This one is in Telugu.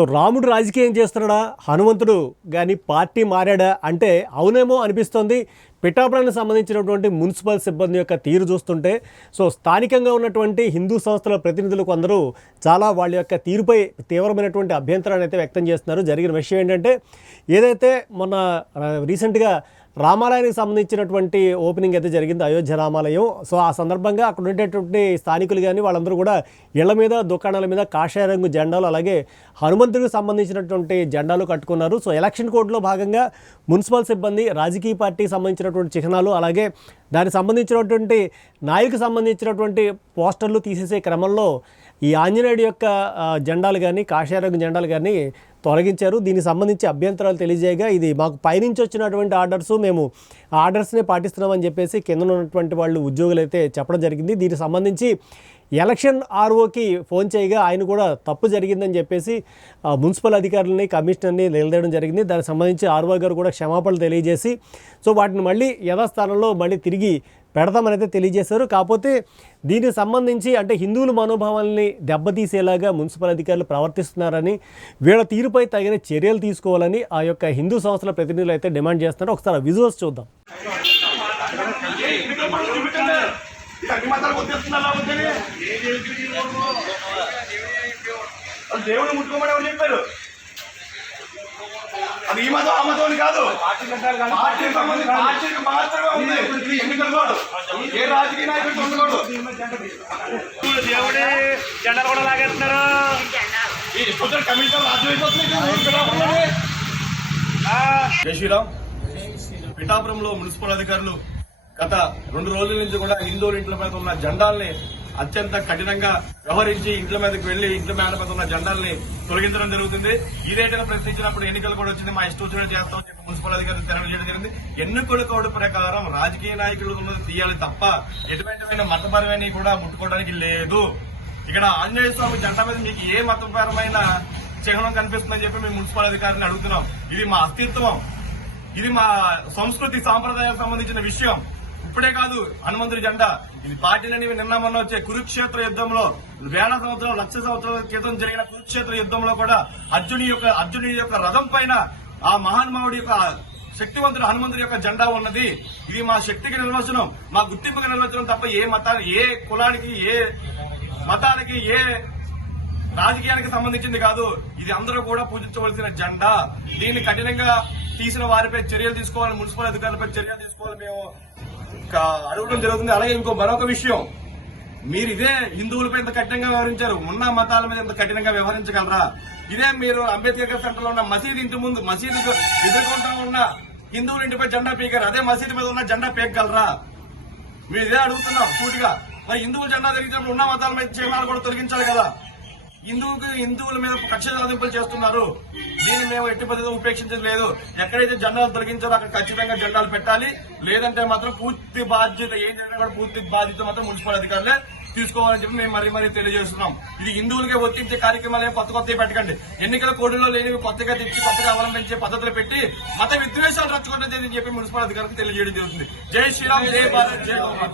సో రాముడు రాజకీయం చేస్తున్నాడా, హనుమంతుడు కానీ పార్టీ మారాడా అంటే అవునేమో అనిపిస్తోంది. పిఠాపురానికి సంబంధించినటువంటి మున్సిపల్ సిబ్బంది యొక్క తీరు చూస్తుంటే సో స్థానికంగా ఉన్నటువంటి హిందూ సంస్థల ప్రతినిధులు కొందరు చాలా వాళ్ళ యొక్క తీరుపై తీవ్రమైనటువంటి అభ్యంతరాన్ని అయితే వ్యక్తం చేస్తున్నారు. జరిగిన విషయం ఏంటంటే ఏదైతే మొన్న రీసెంట్గా రామాలయానికి సంబంధించినటువంటి ఓపెనింగ్ అయితే జరిగింది, అయోధ్య రామాలయం. సో ఆ సందర్భంగా అక్కడ ఉండేటువంటి స్థానికులు కానీ వాళ్ళందరూ కూడా ఇళ్ల మీద దుకాణాల మీద కాషాయ రంగు జెండాలు అలాగే హనుమంతుడికి సంబంధించినటువంటి జెండాలు కట్టుకున్నారు. సో ఎలక్షన్ కోడ్లో భాగంగా మున్సిపల్ సిబ్బంది రాజకీయ పార్టీకి సంబంధించినటువంటి చిహ్నాలు అలాగే దానికి సంబంధించినటువంటి నాయకులకు సంబంధించినటువంటి పోస్టర్లు తీసేసే క్రమంలో ఈ ఆంజనేయుడి యొక్క జెండాలు కానీ కాషాయ రంగు జెండాలు కానీ తొలగించారు. దీనికి సంబంధించి అభ్యంతరాలు తెలియజేయగా ఇది మాకు పైనుంచి వచ్చినటువంటి ఆర్డర్స్, మేము ఆ ఆర్డర్స్నే పాటిస్తున్నామని చెప్పేసి కింద ఉన్నటువంటి వాళ్ళు ఉద్యోగులు అయితే చెప్పడం జరిగింది. దీనికి సంబంధించి ఎలక్షన్ ఆర్ఓకి ఫోన్ చేయగా ఆయన కూడా తప్పు జరిగిందని చెప్పేసి మున్సిపల్ అధికారులని కమిషనర్ని నిలదీయడం జరిగింది. దానికి సంబంధించి ఆర్ఓ గారు కూడా క్షమాపణలు తెలియజేసి సో వాటిని మళ్ళీ యథాస్థానంలో మళ్ళీ తిరిగి పెడతామని అయితే తెలియజేశారు. కాకపోతే దీనికి సంబంధించి అంటే హిందువుల మనోభావాల్ని దెబ్బతీసేలాగా మున్సిపల్ అధికారులు ప్రవర్తిస్తున్నారని, వీళ్ళ తీరుపై తగిన చర్యలు తీసుకోవాలని ఆ యొక్క హిందూ సంస్థల ప్రతినిధులు అయితే డిమాండ్ చేస్తున్నారు. ఒకసారి విజువల్స్ చూద్దాం. దేవుడు ముట్టుకోమని ఎవరు చెప్పారు? అది ఈ మతం ఆ మతం కాదు, పార్టీకి మాత్రమే ఉంది. ఎన్నికలు కూడా ఏ రాజకీయ నాయకుడు ఉండకూడదు. దేవుడి జెండాలు కూడా లాగేస్తున్నారు. కమిషన్ రాజ్యం అయిపోతుంది. జై శ్రీరామ్. పిఠాపురంలో మున్సిపల్ అధికారులు గత 2 రోజుల నుంచి కూడా హిందువుల ఇంట్ల మీద ఉన్న జెండాల్ని అత్యంత కఠినంగా వ్యవహరించి ఇంట్ల మీదకి వెళ్లి ఇంట్ల మీద ఉన్న జెండాల్ని తొలగించడం జరుగుతుంది. ఈ రేటును ప్రశ్నించినప్పుడు ఎన్నికలు కూడా వచ్చింది, మా ఇష్టం చేస్తామని చెప్పి మున్సిపల్ అధికారులు తెలియజేయడం జరిగింది. ఎన్నికల కోడ్ ప్రకారం రాజకీయ నాయకులు ఉన్నది తీయాలి తప్ప ఎటువంటి మతపరమైన కూడా ముట్టుకోవడానికి లేదు. ఇక్కడ ఆంజనేయ స్వామి జెండా మీద మీకు ఏ మతపరమైన చిహ్నం కనిపిస్తుందని చెప్పి మేము మున్సిపల్ అధికారులను అడుగుతున్నాం. ఇది మా అస్తిత్వం, ఇది మా సంస్కృతి సాంప్రదాయాలకు సంబంధించిన విషయం. ఇప్పుడే కాదు హనుమంతుడి జెండా, ఇది పార్టీలని నిన్న మొన్న వచ్చే కురుక్షేత్ర యుద్ధంలో 1000 సంవత్సరాలు 1,00,000 సంవత్సరాల క్రితం జరిగిన కురుక్షేత్ర యుద్ధంలో కూడా అర్జునుడి యొక్క రథం పైన ఆ మహానుభావుడి యొక్క శక్తివంతుడు హనుమంతుడి యొక్క జెండా ఉన్నది. ఇది మా శక్తికి నిర్వచనం, మా గుర్తింపుకి నిర్వచనం తప్ప ఏ మతానికి, ఏ కులానికి, ఏ మతానికి, ఏ రాజకీయానికి సంబంధించింది కాదు. ఇది అందరూ కూడా పూజించవలసిన జెండా. దీన్ని కఠినంగా తీసిన వారిపై చర్యలు తీసుకోవాలి, మున్సిపల్ అధికారులపై చర్యలు తీసుకోవాలి మేము అడగడం జరుగుతుంది. అలాగే మరొక విషయం, మీరు ఇదే హిందువులపై ఇంత కఠినంగా వ్యవహరించారు, ఉన్న మతాల మీద ఇంత కఠినంగా వ్యవహరించగలరా? ఇదే మీరు అంబేద్కర్ సెంటర్ లో ఉన్న మసీదు ఇంటి ముందు మసీదుకు ఎదుర్కొంటా ఉన్న హిందువుల ఇంటిపై జెండా పీకారు, అదే మసీదు మీద ఉన్న జెండా పీకగలరా? మీరు ఇదే అడుగుతున్నాం సూటిగా. మరి హిందువుల జెండా జరిగినప్పుడు ఉన్న మతాల మీద చిహ్నాలు కూడా తొలగించాలి కదా. హిందువుల మీద కక్ష సాధింపులు చేస్తున్నారు. దీన్ని మేము ఎట్టి పద్ధతిలో ఉపేక్షించలేదు. ఎక్కడైతే జెండాలు తొలగించారో అక్కడ ఖచ్చితంగా జెండాలు పెట్టాలి. లేదంటే మాత్రం పూర్తి బాధ్యత, ఏం జరిగినా కూడా పూర్తి బాధ్యత మాత్రం మున్సిపల్ అధికారులే తీసుకోవాలని చెప్పి మేము మరీ తెలియజేస్తున్నాం. ఇది హిందువులకే వర్తించే కార్యక్రమాలు ఏం కొత్తగా పెట్టకండి. ఎన్నికల కోడ్లో లేనివి కొత్తగా తెచ్చి కొత్తగా అవలంబించే పద్ధతులు పెట్టి మత విద్వేషాలు రచ్చుకుంటుందని చెప్పి మున్సిపల్ అధికారులకు తెలియజేయడం జరుగుతుంది. జై శ్రీరామ్, జై భారత్, జై